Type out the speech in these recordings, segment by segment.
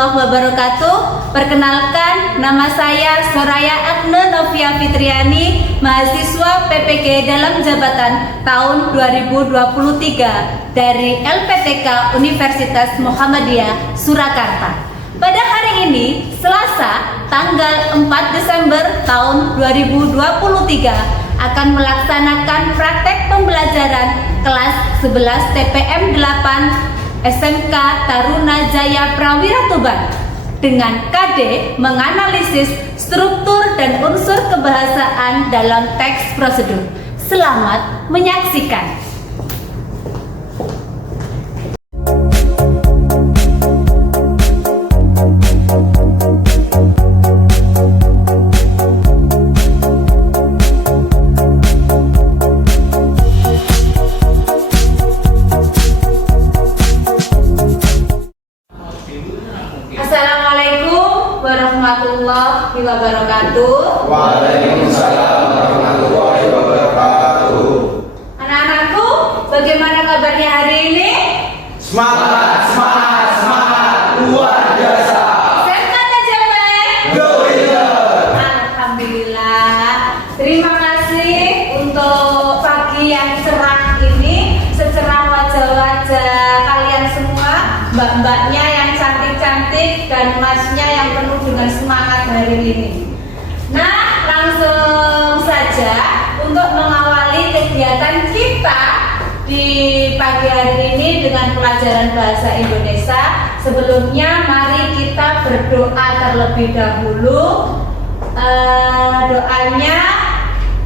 warahmatullahi wabarakatuh. Perkenalkan, nama saya Soraya Agne Novia Fitriani, mahasiswa PPG dalam jabatan tahun 2023 dari LPTK Universitas Muhammadiyah Surakarta. Pada hari ini, Selasa, tanggal 4 Desember tahun 2023, akan melaksanakan praktek pembelajaran kelas 11 TPM 8 SMK Taruna Jaya Prawira Tuban dengan KD menganalisis struktur dan unsur kebahasaan dalam teks prosedur. Selamat menyaksikan. Assalamualaikum warahmatullahi wabarakatuh. Waalaikumsalam warahmatullahi wabarakatuh. Anak-anakku, bagaimana kabarnya hari ini? Semangat, semangat, semangat, luar biasa. Sehat aja, Pak? Go Leader. Alhamdulillah. Terima kasih untuk pagi yang cerah ini, secerah wajah-wajah kalian semua, mbak-mbaknya yang cantik-cantik dan masnya yang penuh dengan semangat hari ini. Nah, langsung saja untuk mengawali kegiatan kita di pagi hari ini dengan pelajaran bahasa Indonesia. Sebelumnya mari kita berdoa terlebih dahulu. Doanya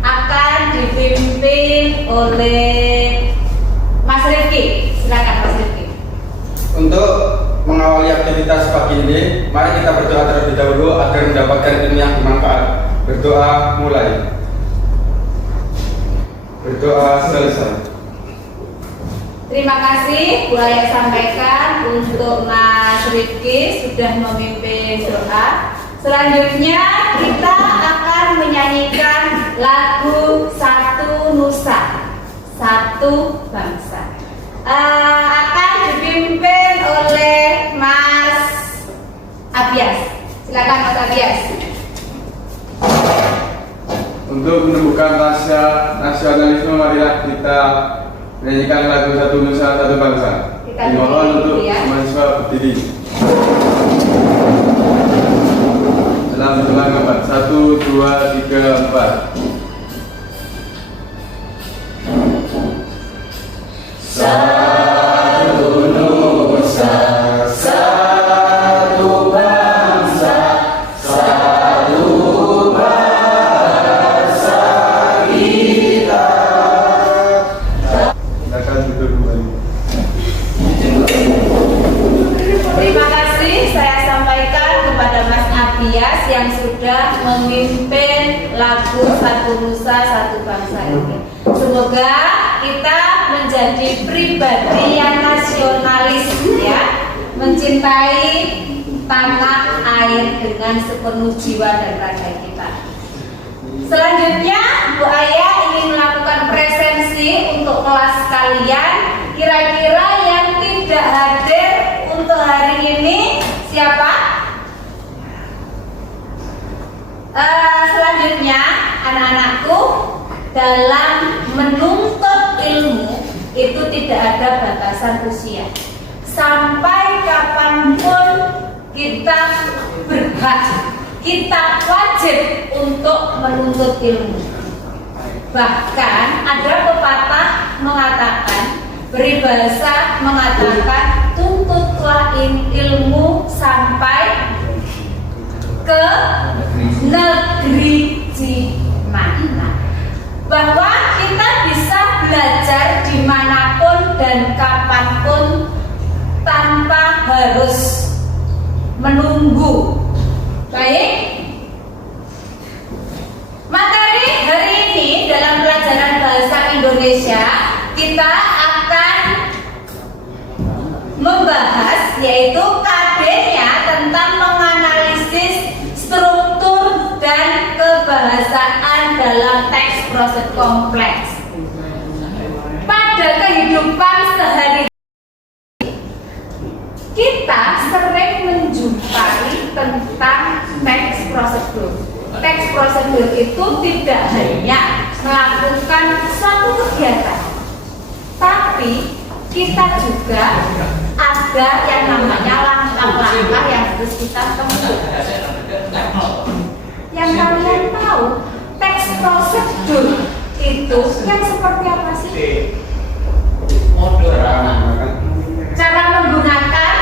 akan dipimpin oleh Mas Rifki. Silakan Mas Rifki. Untuk mengawali aktivitas pagi ini, mari kita berdoa terlebih dahulu agar mendapatkan ilmu yang bermanfaat. Berdoa mulai. Berdoa selesai. Terima kasih Bu Ayah sampaikan untuk Mas Rifki sudah memimpin doa. Selanjutnya kita akan menyanyikan lagu Satu Nusa, Satu Bangsa. Akan dipimpin oleh Mas Abias. Silakan Mas Abias. Untuk menemukan rasa nasionalisme, marilah kita menyanyikan lagu Satu Nusa Satu Bangsa. Dimohon untuk mahasiswa berdiri. Dalam hitungan 4, 1, 2, 3, 4. Satu Nusa, satu bangsa, satu bahasa kita. Silakan duduk kembali. Terima kasih saya sampaikan kepada Mas Abias yang sudah memimpin lagu Satu Nusa Satu Bangsa ini. Semoga kita menjadi pribadi yang nasionalis, ya, mencintai tanah air dengan sepenuh jiwa dan raga kita. Selanjutnya Bu Ayah ingin melakukan presensi untuk kelas kalian. Kira-kira yang tidak hadir untuk hari ini siapa? Selanjutnya anak-anakku, dalam menuntut ilmu itu tidak ada batasan usia. Sampai kapanpun kita berhak, kita wajib untuk menuntut ilmu. Bahkan ada pepatah mengatakan, peribahasa mengatakan, tuntutlah ilmu sampai ke negeri mana. Bahwa kita bisa belajar dimanapun dan kapanpun tanpa harus menunggu. Baik, materi hari ini dalam pelajaran bahasa Indonesia kita akan membahas yaitu KD-nya tentang menganalisis struktur dan kebahasaan dalam teks prosedur kompleks. Pada kehidupan sehari kita sering menjumpai tentang teks prosedur. Teks prosedur itu tidak hanya melakukan suatu kegiatan, tapi kita juga ada yang namanya langkah-langkah yang harus kita tempuh. Yang kalian tahu, teks prosedur itu yang seperti apa sih? Cara menggunakan,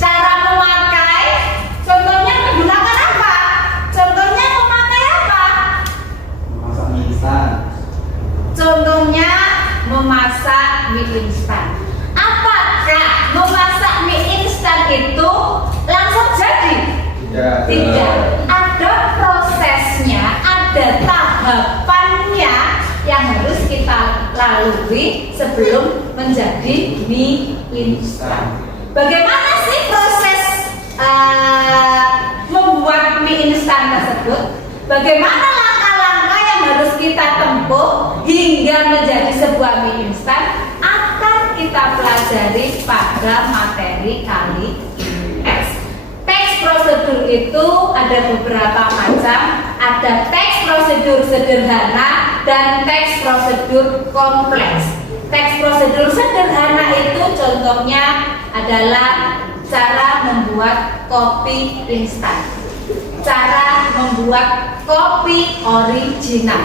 cara memakai. Contohnya menggunakan apa? Contohnya memakai apa? Memasak mie instan. Contohnya memasak mie instan. Apakah memasak mie instan itu langsung jadi? Tidak. Ada prosesnya, ada tahapannya yang harus kita lalui sebelum menjadi mie instan. Bagaimana sih proses membuat mie instan tersebut? Bagaimana langkah-langkah yang harus kita tempuh hingga menjadi sebuah mie instan? Akan kita pelajari pada materi kali ini. Teks prosedur itu ada beberapa macam. Ada teks prosedur sederhana dan teks prosedur kompleks. Teks prosedur sederhana itu contohnya adalah cara membuat kopi instan, cara membuat kopi original.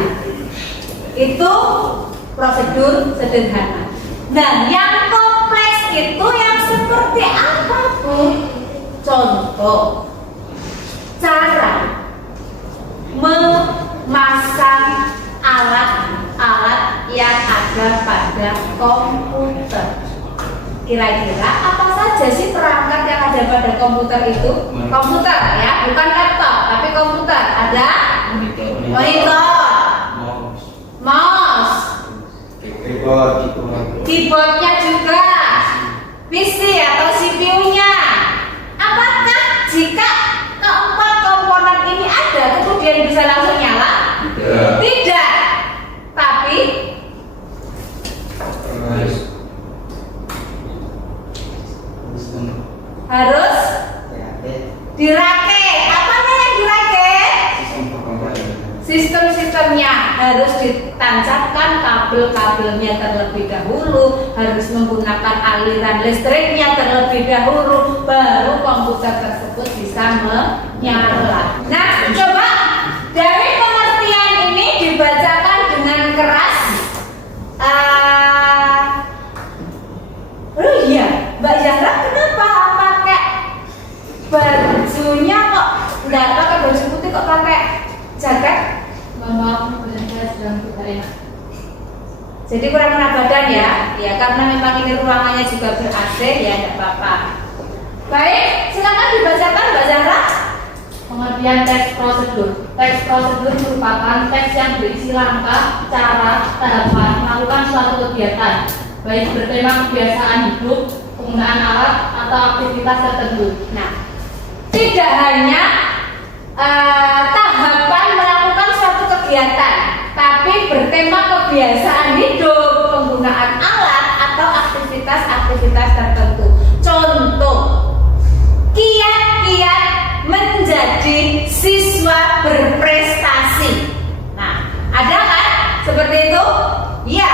Itu prosedur sederhana. Nah, yang kompleks itu yang seperti apa, Bu? Contoh, cara memasang alat-alat yang ada pada komputer. Kira-kira apa saja sih perangkat yang ada pada komputer itu? Komputer ya, bukan laptop, tapi komputer. Ada monitor, mouse, keyboardnya juga, PC atau CPU-nya. Apakah jika keempat komponen ini ada kemudian bisa langsung nyala? Tidak. Tapi harus dirakit. Apanya yang dirakit? Sistem-sistemnya harus ditancapkan kabel-kabelnya terlebih dahulu, harus menggunakan aliran listriknya terlebih dahulu, baru komputer tersebut bisa menyala. Nah, coba dari pengertian ini dibacakan dengan keras. Oh iya, Mbak Zahra kenapa pakai bajunya kok nggak pakai baju putih, kok pakai jaket? Maaf, saya sedang tidak enak. Jadi kurang enak badan ya? Ya karena memang ini ruangannya juga ber-AC ya, tidak apa-apa. Baik, silakan dibacakan Mbak Zahra. Pengertian teks prosedur. Teks prosedur merupakan teks yang berisi langkah, cara, tahapan melakukan suatu kegiatan, baik bertema kebiasaan hidup, penggunaan alat, atau aktivitas tertentu. Nah, tidak hanya tahapan melakukan suatu kegiatan, tapi bertema kebiasaan hidup, penggunaan alat, atau aktivitas-aktivitas tertentu. Contoh, kiat-kiat menjadi siswa berprestasi. Nah, ada kan seperti itu? Ya.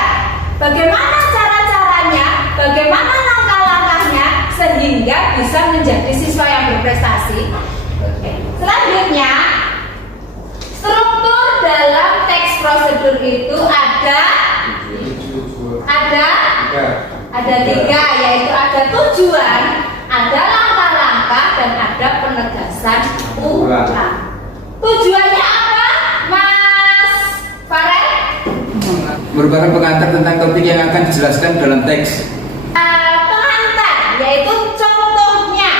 Bagaimana cara-caranya? Bagaimana langkah-langkahnya sehingga bisa menjadi siswa yang berprestasi? Oke. Selanjutnya, struktur dalam teks prosedur itu ada tiga, yaitu ada tujuan, ada langkah-langkah, dan ada penegasan ulang. Tujuannya apa, Mas Farel? Merupakan pengantar tentang topik yang akan dijelaskan dalam teks. Pengantar, yaitu contohnya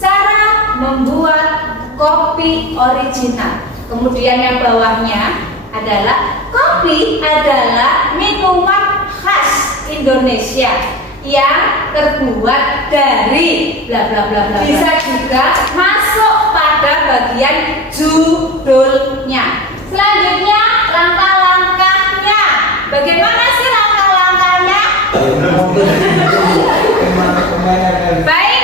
cara membuat kopi original. Kemudian yang bawahnya adalah kopi adalah minuman khas Indonesia yang terbuat dari bla bla bla bla. Bisa juga masuk pada bagian judulnya. Selanjutnya langkah-langkahnya. Bagaimana sih langkah-langkahnya? Baik,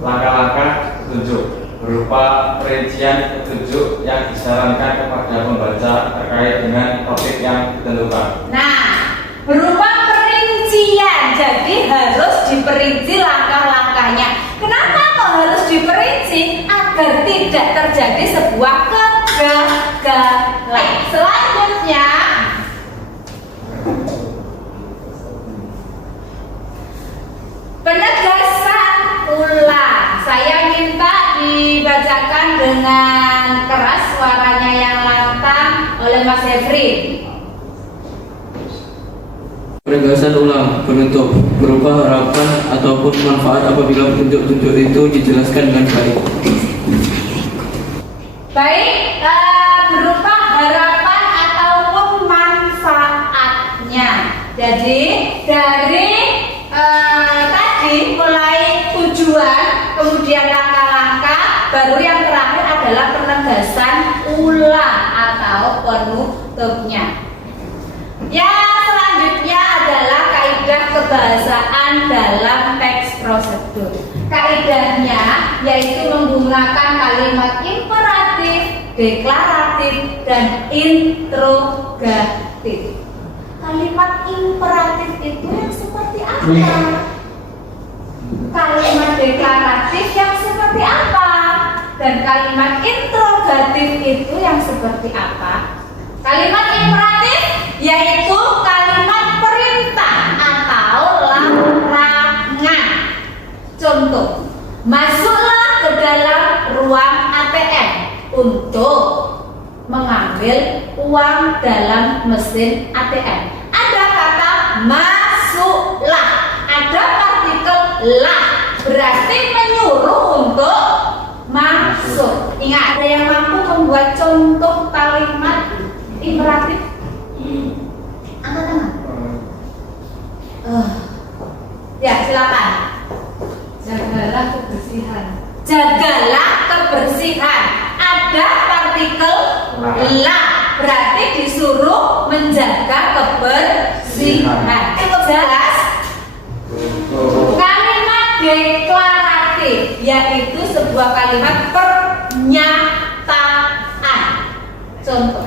Langkah-langkah petunjuk berupa perincian petunjuk yang disarankan kepada pembaca terkait dengan topik yang ditentukan. Nah, berupa perincian, jadi harus diperinci langkah-langkahnya. Kenapa kok harus diperinci? Agar tidak terjadi sebuah kegagalan. Selanjutnya, penegasan ulang. Saya minta dibacakan dengan keras, suaranya yang lantang oleh Mas Hefri. Penegasan ulang penutup berupa harapan ataupun manfaat apabila petunjuk-petunjuk itu dijelaskan dengan baik. Baik, berupa harapan ataupun manfaatnya. Jadi dari tadi mulai tujuan, kemudian langkah-langkah, baru yang terakhir adalah penegasan ulang atau penutupnya. Yang selanjutnya adalah kaidah kebahasaan dalam teks prosedur. Kaidahnya yaitu menggunakan kalimat imperatif, deklaratif, dan interrogatif. Kalimat imperatif itu yang seperti apa? Kalimat deklaratif yang seperti apa? Dan kalimat interrogatif itu yang seperti apa? Kalimat imperatif yaitu kalimat perintah atau larangan. Contoh, masuklah ke dalam ruang ATM untuk mengambil uang dalam mesin ATM. Ada kata masuklah, ada partikel lah, berarti menyuruh untuk masuk. Ingat, ada yang mampu membuat contoh kalimat imperatif? Angkat tangan. Ya, silakan. Jagalah kebersihan. Jagalah kebersihan. Ada partikel la, berarti disuruh menjaga kebersihan. Cukup jelas? Kalimat deklaratif yaitu sebuah kalimat pernyataan. Contoh,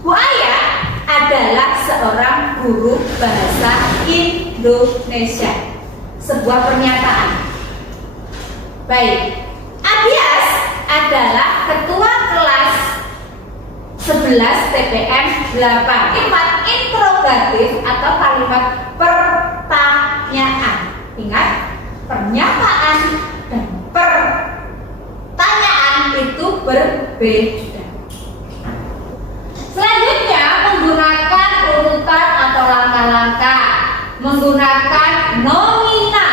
Bu Aya adalah seorang guru bahasa Indonesia. Sebuah pernyataan. Baik, Abias adalah ketua kelas 11 TPM 8. Kalimat interrogatif atau kalimat pertanyaan. Ingat, pernyataan dan pertanyaan itu berbeda. Selanjutnya, menggunakan urutan atau langkah-langkah, menggunakan nomina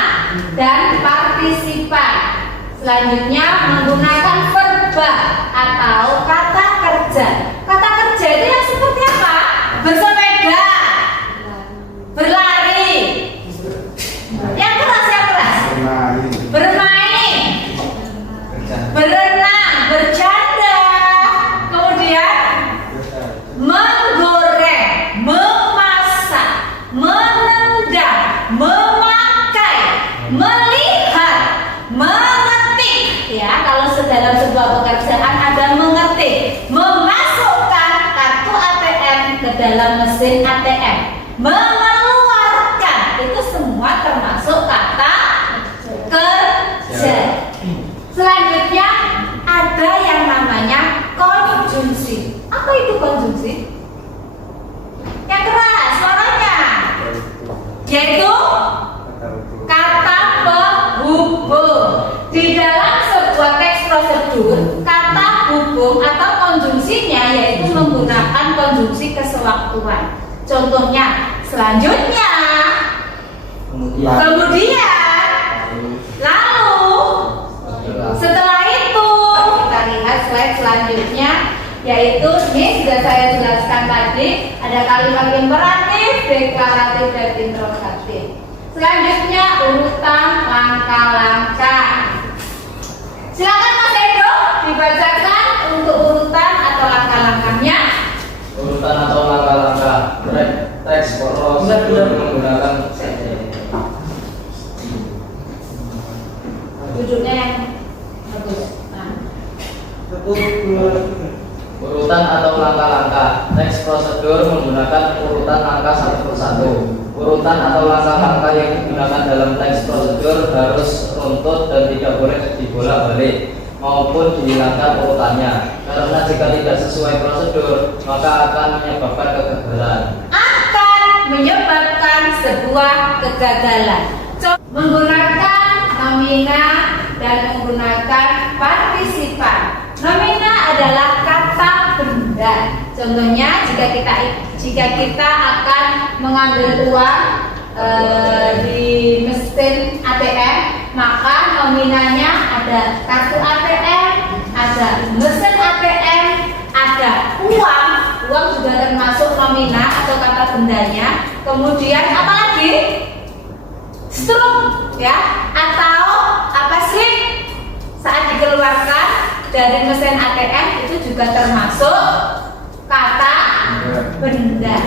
dan partisipan. Selanjutnya, menggunakan verba atau kata kerja. Kata kerja itu yang seperti apa? Bersepeda, berlari, yang keras, bermain, berenang, bercanda, kemudian menggoreng, memasak, menendang, memakai, melihat, mengetik. Ya, kalau dalam sebuah pekerjaan ada mengetik, memasukkan kartu ATM ke dalam mesin ATM, mengeluarkan, itu semua termasuk kata kerja. Selanjutnya ada yang namanya konjungsi. Apa itu konjungsi? Yang keras suaranya, yaitu kata penghubung. Di dalam sebuah teks prosedur, kata hubung atau konjungsinya yaitu menggunakan konjungsi kesewaktuan. Contohnya, selanjutnya, kemudian, lalu, setelah itu. Kita lihat slide selanjutnya, yaitu ini sudah saya jelaskan tadi, ada kalimat imperatif, deklaratif, dan interrogatif. Selanjutnya urutan langkah-langkah. Silakan Mas Edo dibacakan untuk urutan atau langkah-langkahnya. Urutan atau langkah-langkah teks prosedur menggunakan duduknya yang bagus. Nah, Urutan atau langkah-langkah. Teks prosedur menggunakan urutan langkah satu persatu. Urutan atau langkah-langkah yang digunakan dalam teks prosedur harus runtut dan tidak boleh dibolak-balik maupun dihilangkan urutannya. Karena jika tidak sesuai prosedur, maka akan menyebabkan kegagalan. akan menyebabkan sebuah kegagalan. Menggunakan nomina dan menggunakan partisipan. Nomina adalah kata benda. Contohnya jika kita akan mengambil uang di mesin ATM, maka nominanya ada kartu ATM, ada mesin ATM, ada uang. Uang juga termasuk nomina atau kata bendanya. Kemudian apa lagi? Struk, ya, atau apa slip saat dikeluarkan dari mesin ATM itu juga termasuk kata benda.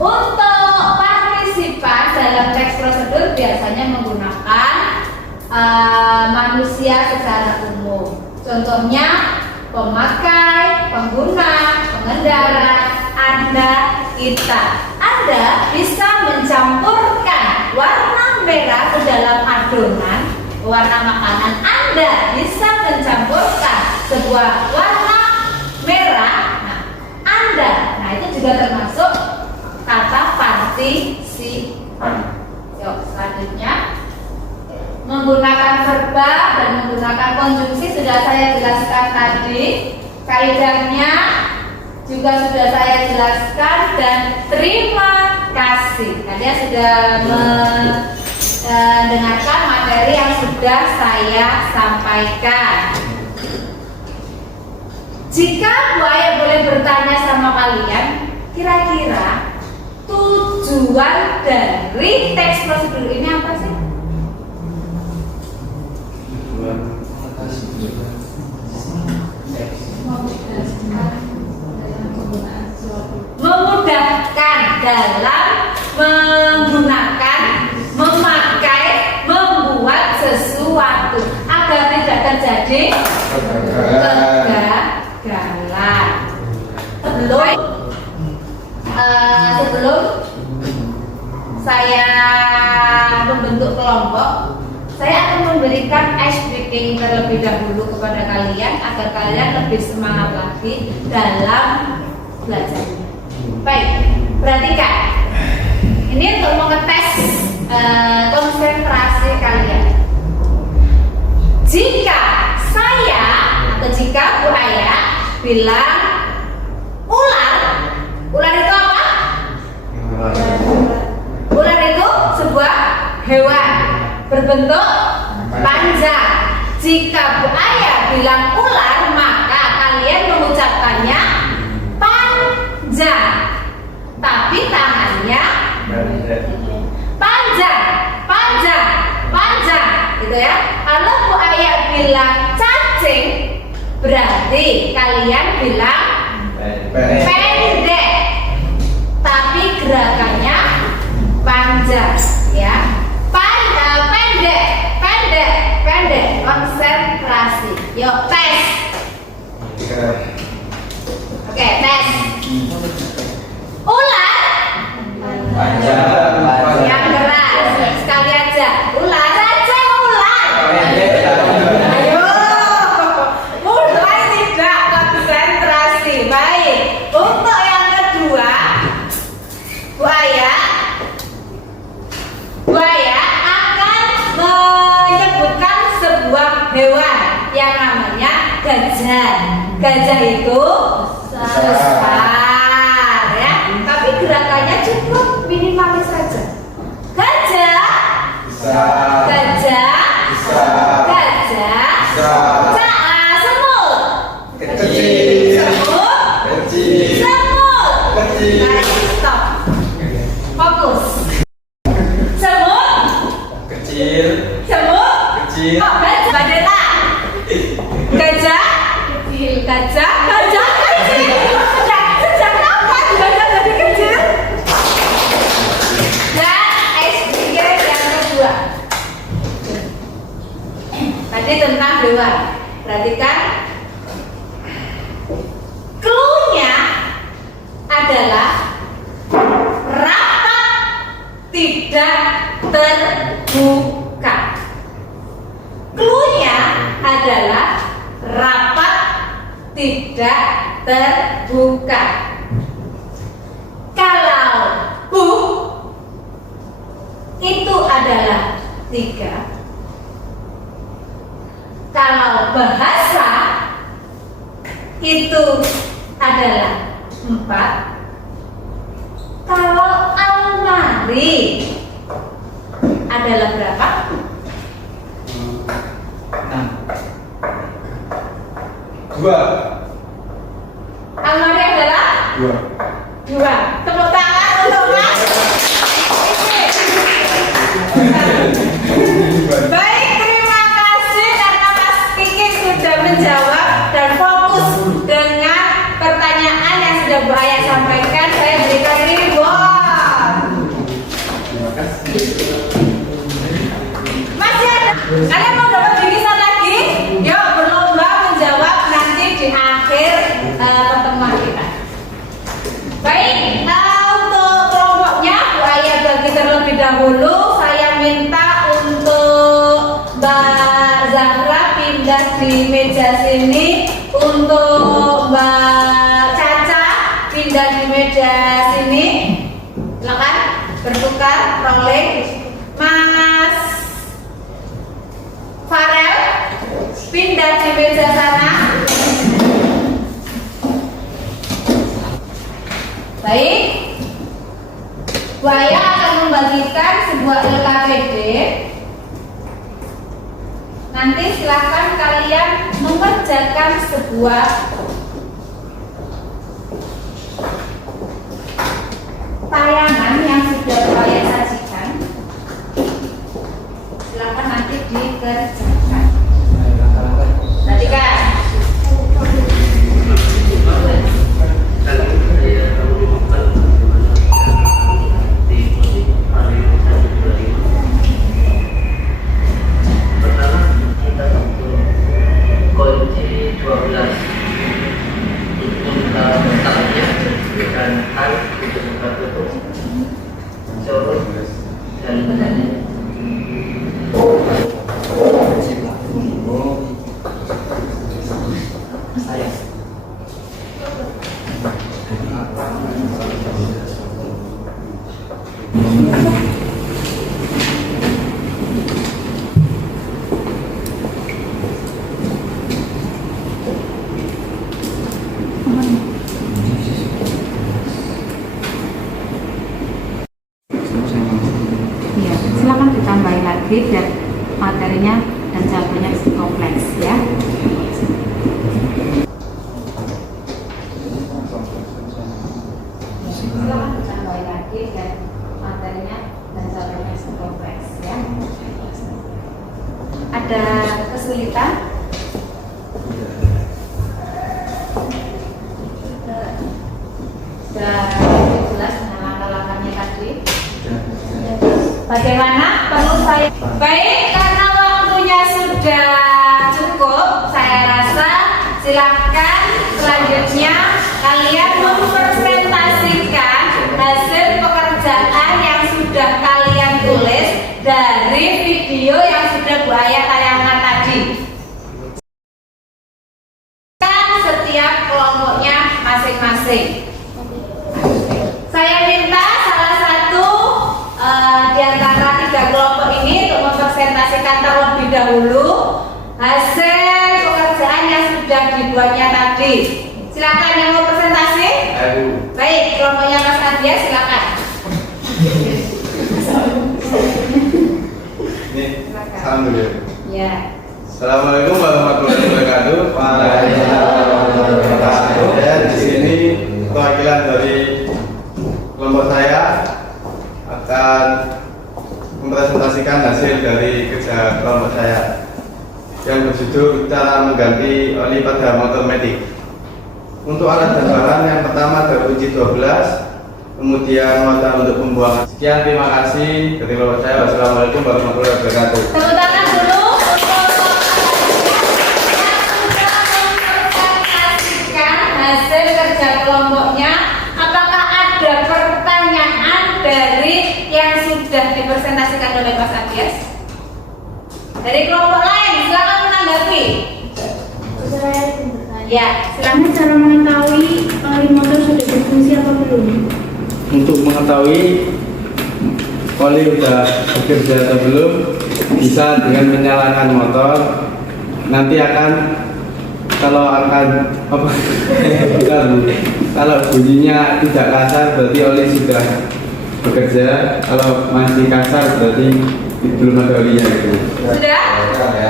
Untuk partisipan dalam teks prosedur biasanya menggunakan manusia secara umum. Contohnya pemakai, pengguna, pengendara, Anda, kita. Anda bisa mencampurkan warna merah ke dalam adonan warna makanan. Anda bisa mencampurkan sebuah warna merah. Nah, itu juga termasuk kata partisipan. Yuk, selanjutnya menggunakan verba dan menggunakan konjungsi sudah saya jelaskan tadi. Kaidahnya juga sudah saya jelaskan dan terima kasih. Kalian sudah mendengarkan materi yang sudah saya sampaikan. Jika Bu Aya boleh bertanya sama kalian, kira-kira tujuan dari teks prosedur ini apa sih? Memudahkan dalam menggunakan, memakai, membuat sesuatu agar tidak terjadi kegagalan. Sebelum saya membentuk kelompok, saya akan memberikan ice breaking terlebih dahulu kepada kalian agar kalian lebih semangat lagi dalam belajarnya. Baik, perhatikan. Ini untuk mengetes konsentrasi kalian. Jika saya atau jika Bu Aya bilang ular, ular itu apa? Ular itu sebuah hewan berbentuk panjang. Jika Bu Aya bilang ular, maka kalian mengucapkannya panjang, tapi tangannya panjang, panjang, panjang, gitu ya. Kalau Bu Aya bilang cacing, berarti kalian bilang pendek, tapi gerakannya panjang, ya. Pendek, pendek, pendek. Konsentrasi. Yuk, tes. Oke, tes. Ular yang keras. Sekali aja. Ular. Cacing ular. Ayo. Mulai tidak konsentrasi. Baik. Untuk yang kedua, Bu Aya akan menyebutkan sebuah hewan yang namanya gajah. Gajah itu besar, ya, tapi gerakannya cukup minimalis saja. Gajah, gajah, gajah, semut, semut, Baik, stop, fokus. Semut, semut, oh, gajah, badela, gajah, gajah, gajah kecil. Sejak kapan gajah jadi kecil? Dan ice breaker yang kedua. Tadi tentang hewan. Perhatikan. Clue-nya adalah rapat tidak terbuka. Clue-nya adalah rapat tidak terbuka. Kalau itu adalah 3. Kalau bahasa itu adalah 4. Kalau almari adalah berapa? 2. Almari adalah 2. 2. Tepuk tangan untuk Mas. Baik, terima kasih karena Mas Kiki sudah menjawab dan fokus dengan pertanyaan yang sudah Bu Ayah sampaikan. Saya berikan reward. Masih ada? Kalian mau dapat bingkisan lagi? Yuk berlomba menjawab nanti di akhir pertemuan kita. Baik, untuk kelompoknya Bu Ayah bagi terlebih dahulu. Saya minta untuk Mbak Zahra pindah di meja sini, untuk Mbak Caca pindah di meja sini. Silakan bertukar rolling. Mas Farel pindah di meja sana. Baik, Bu Ayah akan membagikan sebuah LKPD. Nanti silahkan kalian mengerjakan sebuah tayangan yang sudah Bu Ayah sajikan. Silahkan nanti dikerjakan. Perhatikan. Kunci 12 untuk letaknya dan hal tertutup surut dan saya Iya, silakan ditambahin lagi biar materinya dan jawabannya kompleks ya. Silakan ditambahin lagi biar materinya dan jawabannya kompleks ya. Ada kesulitan? Sudah jelas dengan langkah-langkahnya tadi. Bagaimana? Perlu saya. Baik, karena waktunya sudah cukup, saya rasa silakan selanjutnya kalian mempresentasikan hasil pekerjaan yang sudah kalian tulis dari video yang sudah Bu Ayah tayangkan tadi. Setiap kelompoknya masing-masing. Saya minta salah satu di antara 3 kelompok ini untuk mempresentasikan terlebih dahulu hasil pekerjaan yang sudah dibuatnya tadi. Silakan yang mau presentasi. Baik, kelompoknya Mas Adia silakan. Ini salam dulu ya. Ya. Assalamualaikum warahmatullahi wabarakatuh. Waalaikumsalam warahmatullahi wabarakatuh. Ya, di sini perwakilan dari kelompok saya akan mempresentasikan hasil dari kerja kelompok saya yang berjudul cara mengganti oli pada motor metik. Untuk alat dan bahan yang pertama ada kunci 12, kemudian wadah untuk pembuangan. Sekian, terima kasih dari kelompok saya. Wassalamualaikum warahmatullahi wabarakatuh. Tepuk tangan dulu untuk oleh Mas Abias. Dari kelompok lain, silakan menanggapi. Ya, silakan. Cara mengetahui motor sudah berfungsi apa belum? Untuk mengetahui oli sudah bekerja atau belum, bisa dengan menyalakan motor. Nanti akan kalau bunyinya tidak kasar berarti oli sudah bekerja. Kalau masih kasar berarti belum ada olinya gitu. Sudah?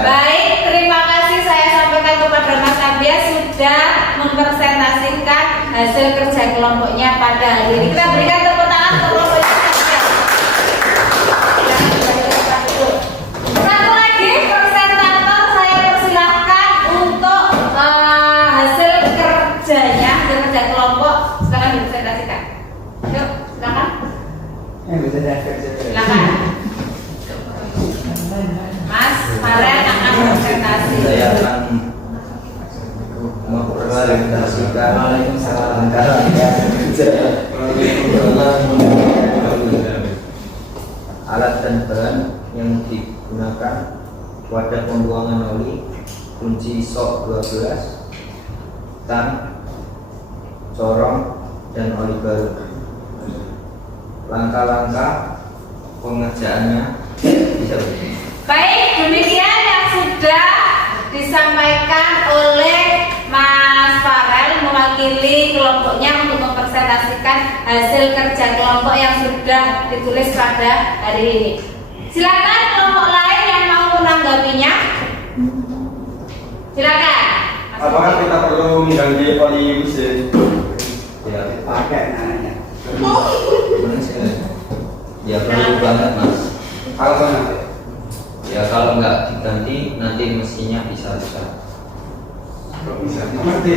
Baik, terima kasih saya sampaikan kepada Mas Abias sudah mempresentasikan hasil kerja kelompoknya pada hari ini. Kita berikan tepuk tangan untuk kelompoknya. Satu lagi presentator saya persilahkan untuk hasil kerjanya, hasil kerja kelompok sekarang dipresentasikan. Yuk, silakan. Silakan. Mas Farel akan presentasi. Saya akan mempresentasikan alat dan bahan yang digunakan, wadah pembuangan oli, kunci sok 12, tang, corong, dan oli baru. Langkah-langkah pengerjaannya bisa begini. Baik, demikian yang sudah disampaikan oleh Mas Farel mewakili kelompoknya untuk mempresentasikan hasil kerja kelompok yang sudah ditulis pada hari ini. Silakan kelompok lain yang mau menanggapinya. Silakan. Apakah kita perlu mengganti oli mesin? Ya, Pakai namanya. ya perlu banget mas. Kalau nanti Ya kalau nggak diganti nanti mesinnya bisa rusak. kok bisa mati?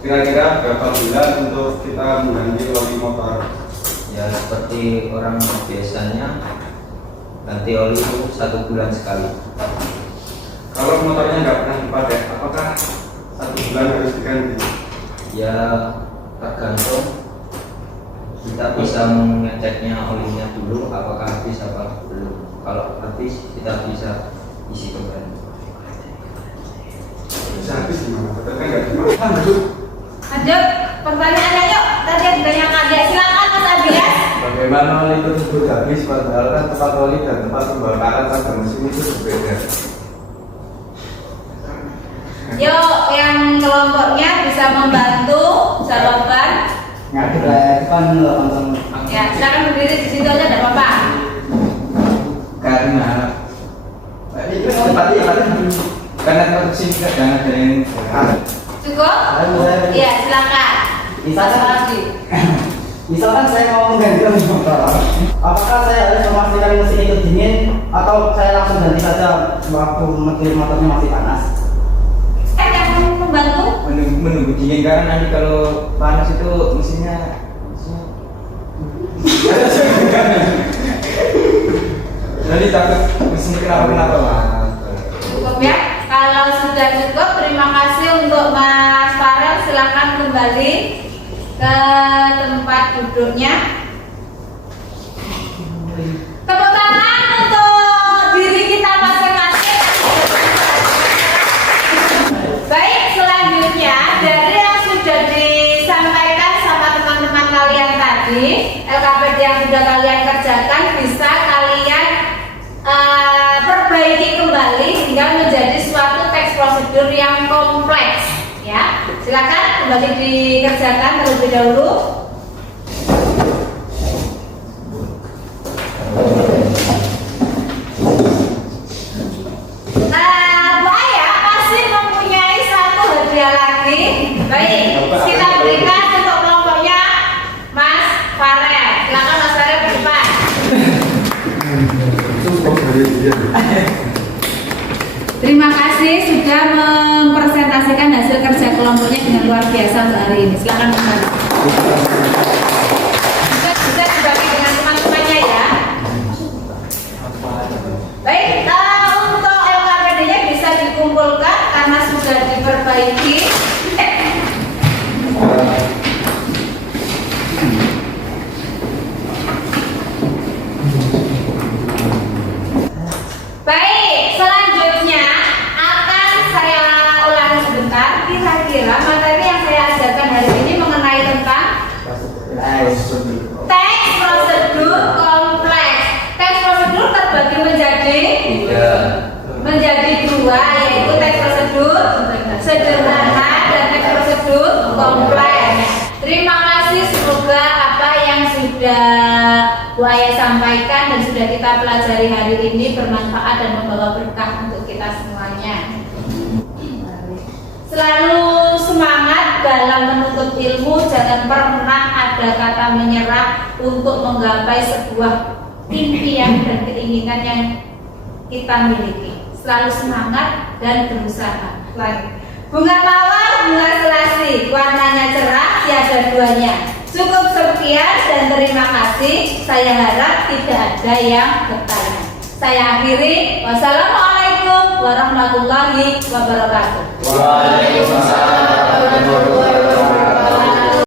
Kira-kira berapa bulan untuk kita mengganti oli motor? Ya seperti orang biasanya ganti oli itu 1 bulan sekali. Kalau motornya nggak pernah dipakai, apakah 1 bulan harus diganti? Ya tergantung, kita bisa mengeceknya olinya dulu apakah habis apa belum. Kalau habis kita bisa isi kembali. Bisa habis gimana? Betul kan nggak dimakan? Lanjut, pertanyaannya yuk. Tadi ada yang ada. Silakan Mas Abias. Bagaimana oli tersebut habis padahal kan tempat oli dan tempat pembakaran pada mesin itu berbeda? Yuk, yang kelompoknya bisa membantu jawaban. Ya, silakan berdiri di situ aja, tidak apa-apa. Karena karena produksi jangan ada yang Cukup? Iya, silakan. Misalkan saya mau mengganti oli motor, apakah saya harus memastikan mesin itu dingin atau saya langsung ganti saja waktu motornya masih panas? Yang membantu? menunggu dingin karena nanti kalau panas itu mesinnya nanti takut mesin kenapa Pak. Cukup ya? Kalau sudah cukup, terima kasih untuk Mas Farel. Silakan kembali ke tempat duduknya. Tepuk tangan untuk diri kita masing-masing. Baik, selanjutnya dari yang sudah disampaikan sama teman-teman kalian tadi, LKPD yang sudah kalian kerjakan bisa kalian perbaiki kembali hingga menjadi suatu teks prosedur yang kompleks. Ya, silakan kembali dikerjakan terlebih dahulu. Bu Aya masih mempunyai satu hadiah lagi. Baik, kita berikan untuk kelompoknya Mas Farel. Silakan Mas Farel ke depan. Terima kasih sudah mempresentasikan hasil kerja kelompoknya dengan luar biasa untuk hari ini. Silakan kembali. Bisa dibagi dengan teman-temannya ya. Baik, untuk LKPD-nya bisa dikumpulkan karena sudah diperbaiki. menjadi dua, yaitu teks prosedur sederhana dan teks prosedur kompleks. Terima kasih, semoga apa yang sudah Bu Ayah sampaikan dan sudah kita pelajari hari ini bermanfaat dan membawa berkah untuk kita semuanya. Selalu semangat dalam menuntut ilmu, jangan pernah ada kata menyerah untuk menggapai sebuah impian dan keinginan yang kita miliki. Selalu semangat dan berusaha. Lagi. Bunga mawar, bunga selasih, warnanya cerah, tiada duanya. Cukup sekian dan terima kasih. Saya harap tidak ada yang bertanya. Saya akhiri. Wassalamualaikum warahmatullahi wabarakatuh. Waalaikumsalam warahmatullahi wabarakatuh.